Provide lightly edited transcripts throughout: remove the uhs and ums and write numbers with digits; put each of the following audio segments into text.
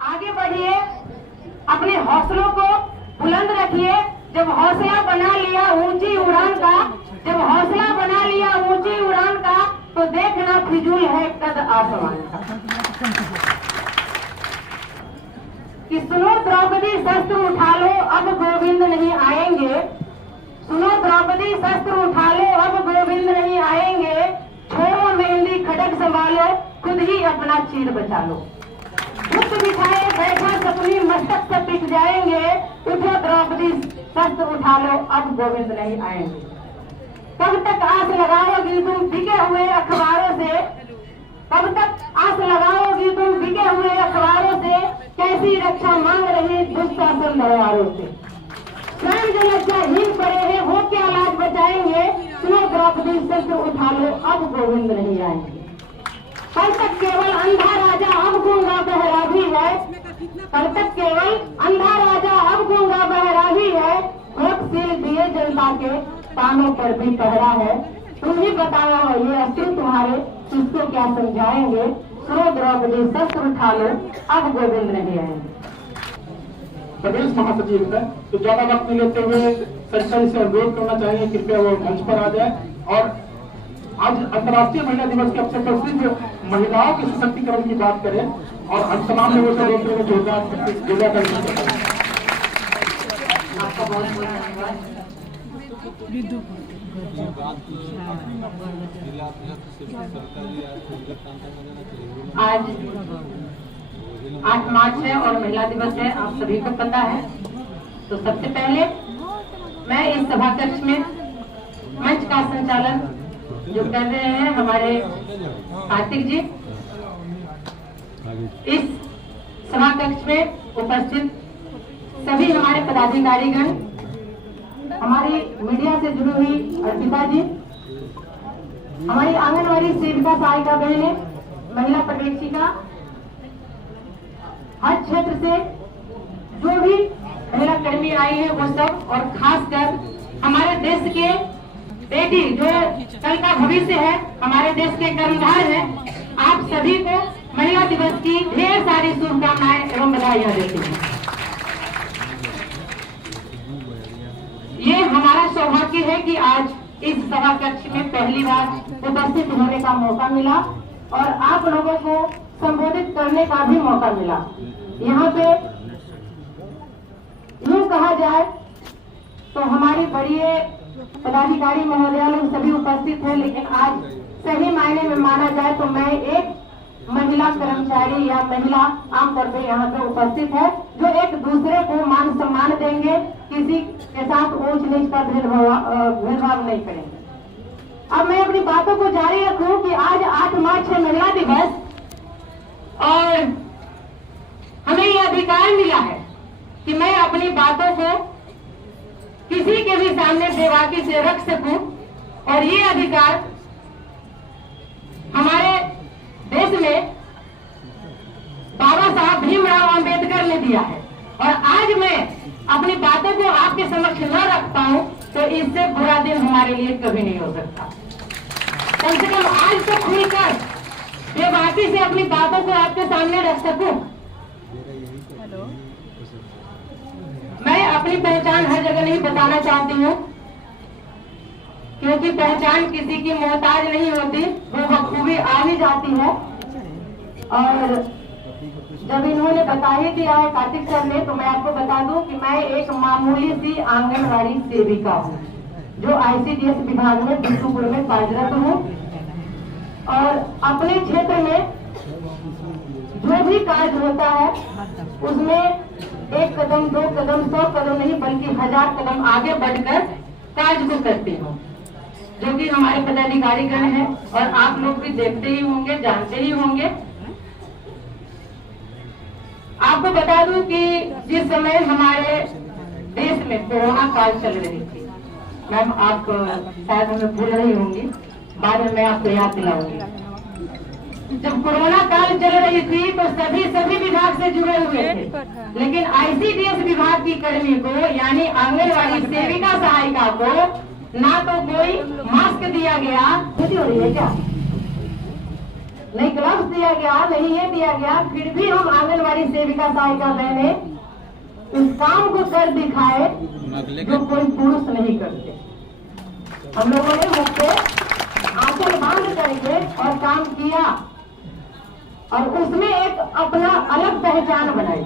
आगे बढ़िए, अपने हौसलों को बुलंद रखिए। जब हौसला बना लिया ऊंची उड़ान का, जब हौसला बना लिया ऊंची उड़ान का, तो देखना फिजूल है कद आसमान का। कि सुनो द्रौपदी शस्त्र उठा लो अब गोविंद नहीं आएंगे, सुनो द्रौपदी शस्त्र उठा लो अब गोविंद नहीं आएंगे, छोड़ो मेहंदी खड़ग संभालो खुद ही अपना चीर बचा लो। खुद बिठाए बैठा सपनी मस्तक से पिट जाएंगे, उठो द्रौपदी शस्त्र उठा लो अब गोविंद नहीं आएंगे। कब तक आस लगाओगी तुम बिके हुए अखबारों से, कब तक आस लगाओगी तुम बिके हुए अखबारों से, कैसी रक्षा मांग रही दुशासन दरबारों से। स्वयं जो लज्जाहीन पड़े हैं वो क्या लाज बचाएंगे, सुनो द्रौपदी शस्त्र उठा लो अब गोविंद नहीं आएंगे। कल तक केवल अंधा राजा अब गूंगा बहरा भी है, कल तक केवल अंधा राजा अब गूंगा बहरा भी है, वोट सील दिए जनता के कानों पर भी पहरा है। तुम ही बताओ ये अस्त्र तुम्हारे किसको क्या समझाएंगे, सुनो द्रौपदी शस्त्र उठा लो अब गोविंद नहीं आएंगे। प्रदेश महासचिव है तो ज्यादा वक्त नहीं लेते हुए सच्चाई से अनुरोध करना चाहेंगे कृपया वो मंच पर आ जाए। और आज अंतर्राष्ट्रीय महिला दिवस के अवसर पर सिर्फ महिलाओं के सशक्तिकरण की बात करें और हम तमाम लोगों से देखते हुए जोरदार करने आज 8 मार्च है और महिला दिवस है, आप सभी को पता है। तो सबसे पहले मैं इस सभा कक्ष में मंच का संचालन जो कर रहे हैं हमारे कार्तिक जी, इस सभा कक्ष में उपस्थित सभी हमारे पदाधिकारीगण, हमारी मीडिया से जुड़ी हुई अर्पिता जी, हमारी आंगनवाड़ी सेविका सहायिका बहनें, महिला पर्यवेक्षिका, हर क्षेत्र से जो भी महिला कर्मी आई है वो सब, और खासकर हमारे देश के बेटी जो कल का भविष्य है, हमारे देश के कर्णधार हैं, आप सभी को महिला दिवस की ढेर सारी शुभकामनाएं एवं बधाइयां देती हूँ। ये हमारा सौभाग्य है कि आज इस सभा कक्ष में पहली बार उपस्थित होने का मौका मिला और आप लोगों को संबोधित करने का भी मौका मिला। यहाँ पे यूँ कहा जाए तो हमारी बड़ी पदाधिकारी महोदया लोग सभी उपस्थित हैं, लेकिन आज सही मायने में माना जाए तो मैं एक महिला कर्मचारी या महिला आमतौर पर यहाँ पे उपस्थित है जो एक दूसरे को मान सम्मान देंगे, किसी के साथ ऊंच नीच का भेदभाव नहीं करेंगे। अब मैं अपनी बातों को जारी रखूं कि आज 8 मार्च है महिला दिवस और हमें यह अधिकार मिला है कि मैं अपनी बातों को किसी के भी सामने बेबाकी से रख सकूं, और ये अधिकार हमारे देश में बाबा साहब भीमराव अंबेडकर ने दिया है। और आज मैं अपनी बातों को आपके समक्ष न रख पाऊं तो इससे बुरा दिन हमारे लिए कभी नहीं हो सकता। कम से कम आज तो खुलकर बेबाकी से अपनी बातों को आपके सामने रख सकूं। मैं अपनी पहचान हर जगह नहीं बताना चाहती हूँ, क्योंकि पहचान किसी की मोहताज नहीं होती, वो बखूबी आ ही जाती है। और जब इन्होंने बताया कि आए कार्तिक सर ने, तो मैं आपको बता दूं कि मैं एक मामूली सी आंगनवाड़ी सेविका हूँ जो ICDS विभाग में बिट्टूपुर में कार्यरत हूँ, और अपने क्षेत्र में जो भी कार्य होता है उसमें 1 कदम 2 कदम 100 कदम नहीं बल्कि 1000 कदम आगे बढ़कर कार्य को करती हूँ, जो कि हमारे पदाधिकारीगण हैं और आप लोग भी देखते ही होंगे, जानते ही होंगे। आपको बता दूं कि जिस समय हमारे देश में कोरोना काल चल रही थी, मैम आप शायद हमें भूल रही होंगी, बाद में मैं आपको याद दिलाऊंगी। जब कोरोना काल चल रही थी तो सभी विभाग से जुड़े हुए थे, लेकिन ICDS विभाग की कर्मी को यानी आंगनवाड़ी सेविका सहायिका को ना तो कोई मास्क दिया गया, हो रही है क्या, नहीं ग्लव्स दिया गया, नहीं ये दिया गया, फिर भी हम आंगनबाड़ी सेविका सहायिका बहने इस काम को कर दिखाए जो कोई पुरुष नहीं करते। हम लोगों ने मुख पे आंचल बांध करके और काम किया और उसमें एक अपना अलग पहचान बनाई।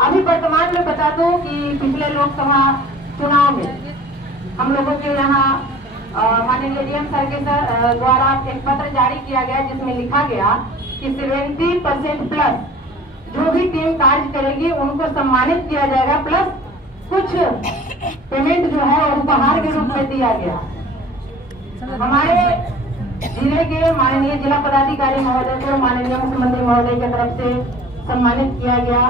अभी वर्तमान में बता दूं कि पिछले लोकसभा चुनाव में हम लोगों के यहाँ माननीय डीएम सर के द्वारा एक पत्र जारी किया गया जिसमें लिखा गया कि 70% प्लस जो भी टीम कार्य करेगी उनको सम्मानित किया जाएगा, प्लस कुछ पेमेंट जो है उपहार के रूप में दिया गया। हमारे जिले के माननीय जिला पदाधिकारी महोदय को माननीय मुख्यमंत्री महोदय की तरफ से सम्मानित किया गया,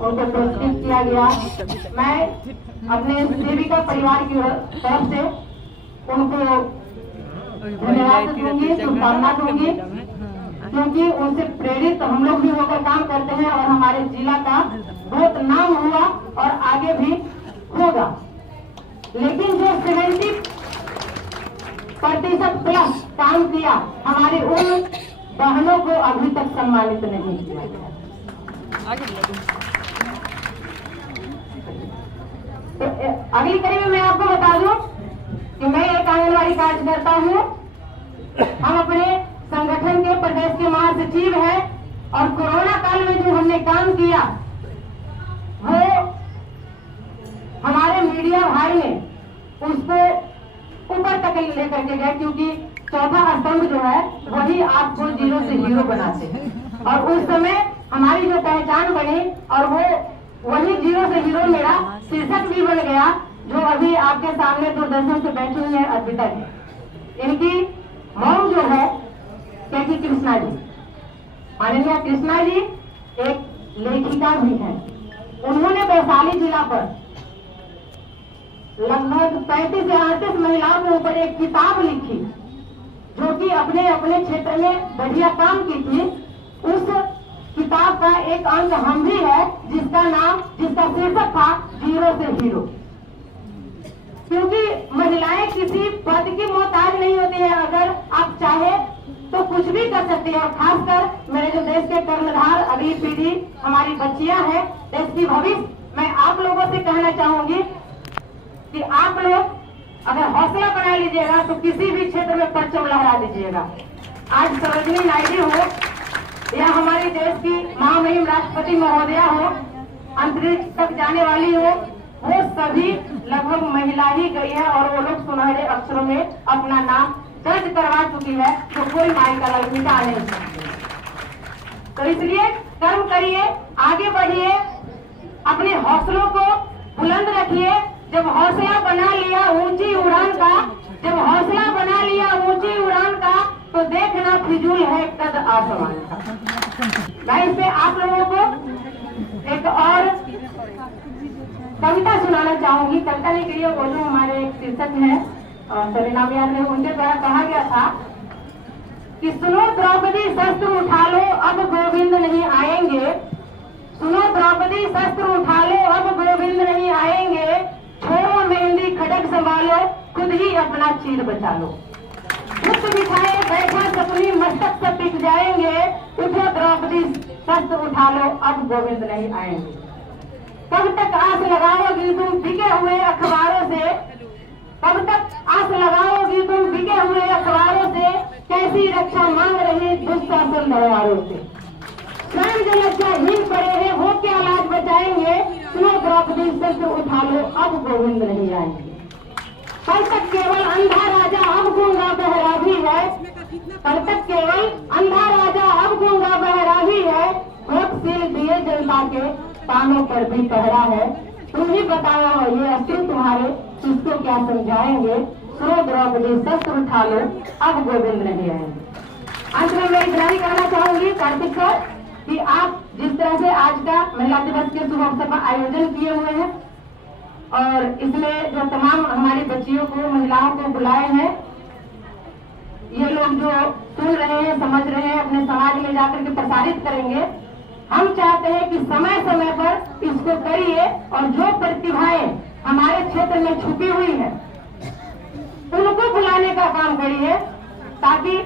उनको पुरस्कृत किया गया। मैं अपने सेविका परिवार की तरफ से उनको धन्यवाद दूंगी, शुभकामना दूंगी, क्योंकि उनसे प्रेरित हम लोग भी होकर काम करते हैं और हमारे जिला का बहुत नाम हुआ और आगे भी होगा। लेकिन जो 70% प्लस काम किया, हमारी उन बहनों को अभी तक सम्मानित नहीं किया गया। तो अगली कड़ी में मैं आपको बता दूं कि मैं एक आंगनबाड़ी कार्यकर्ता हूँ। हम अपने संगठन के प्रदेश के महासचिव हैं और कोरोना काल में जो हमने काम किया वो हमारे मीडिया भाई ने उसको ऊपर तक लेकर के गए, क्योंकि चौथा स्तंभ जो है वही आपको जीरो से हीरो बनाते हैं। और उस समय हमारी जो पहचान बनी और वो वही जीरो से हीरो मेरा शीर्षक भी बन गया, जो अभी आपके सामने दूरदर्शन से बैठी हुई है अर्पिता जी। इनकी मॉम जो है कैथी कृष्णा जी, माननीय कृष्णा जी एक लेखिका भी हैं। उन्होंने वैशाली जिला पर लगभग 35 से 38 महिलाओं के ऊपर एक किताब लिखी, जो कि अपने अपने क्षेत्र में बढ़िया काम की थी। उस किताब का एक अंक हम भी है, जिसका शीर्षक था जीरो से हीरो। क्योंकि महिलाएं किसी पद की मोहताज नहीं होती है, अगर आप चाहे तो कुछ भी कर सकती है। और खासकर मेरे जो देश के कर्णधार अगली पीढ़ी हमारी बच्चियां हैं, देश की भविष्य, मैं आप लोगों से कहना चाहूंगी कि आप लोग अगर हौसला बना लीजिएगा तो किसी भी क्षेत्र में परचम लहरा दीजिएगा। आज सरोजिनी नायडू हो या हमारे देश की महामहिम राष्ट्रपति महोदया हो, अंतरिक्ष तक जाने वाली हो, वो सभी लगभग महिला ही गई है और वो लोग सुनहरे अक्षरों में अपना नाम दर्ज करवा चुकी है, तो कोई माई का लग मिटा नहीं सकती। तो इसलिए कर्म करिए, आगे बढ़िए, अपने हौसलों को बुलंद रखिए। जब हौसला बना लिया ऊंची उड़ान का, जब हौसला बना लिया ऊंची उड़ान का, तो देखना फिजूल है कद आसमान का। मैं इससे आप लोगों को एक और कविता सुनाना चाहूंगी। कविता नहीं करिए, वो जो हमारे एक शीर्षक है सभी नाम याद नहीं, उनके द्वारा कहा गया था कि सुनो द्रौपदी शस्त्र उठा लो, अब गोविंद नहीं आएंगे। सुनो द्रौपदी शस्त्र उठा लो, अब गोविंद नहीं आएंगे। छोड़ो मेहंदी खड़ग संभालो, खुद ही अपना चीर बचा लो। खुद बिठाए बैठा सपनी मस्तक से पिट जाएंगे। उठो द्रौपदी शस्त्र उठा लो, अब गोविंद नहीं आएंगे। कब तक आस लगाओगी तुम बिके हुए अखबारों से, कब तक आस लगाओगी तुम बिके हुए अखबारों से। कैसी रक्षा मांग रहे दुशासन दरबारों से। स्वयं जो लज्जाहीन पड़े हैं वो क्या लाज बचाएंगे। सुनो द्रौपदी शस्त्र उठा लो, अब गोविंद नहीं आएंगे। कल तक केवल अंधा राजा अब गूंगा बहरा भी है। कल तक केवल अंधा राजा अब गूंगा बहरा भी है। वोट सील दिए जनता के कानों पर भी पहरा है। तुम ही बताओ ये अस्त्र तुम्हारे किसको क्या समझाएंगे। सुनो द्रौपदी शस्त्र उठा लो, अब गोविंद नहीं आएंगे। अंत में मैं इतना ही कहना चाहूंगी कार्तिक सर कि आप जिस तरह से आज का महिला दिवस के शुभ अवसर पर आयोजन किए हुए हैं और इसमें जो तमाम हमारी बच्चियों को, महिलाओं को बुलाए हैं, ये लोग जो सुन रहे हैं, समझ रहे हैं, अपने समाज में जाकर के प्रसारित करेंगे। हम चाहते हैं कि समय समय पर इसको करिए और जो प्रतिभाएं हमारे क्षेत्र में छुपी हुई है उनको बुलाने का काम करिए, ताकि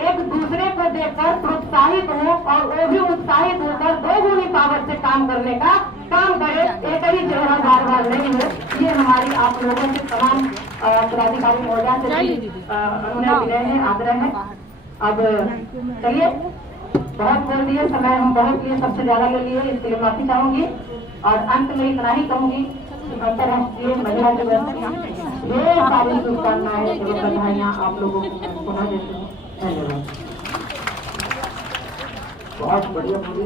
एक दूसरे को देखकर प्रोत्साहित हो और वो भी उत्साहित होकर दोगुनी पावर से काम करने का काम करे। एक ही चेहरा बार बार नहीं है। ये हमारी आप लोगों से तमाम पदाधिकारी महोदया से भी अनुनय विनय है, आग्रह है। अब चलिए, बहुत बोल दिए, समय हम बहुत लिए, सबसे ज्यादा ले लिए, इसके लिए माफी चाहूंगी। और अंत में इतना ही कहूंगी, अंतर्राष्ट्रीय महिला दिवस ढेर सारी शुभकामनाएं एवं बधाइयां आप लोगों को पुनः देती हूँ। धन्यवाद। बहुत बढ़िया बोली।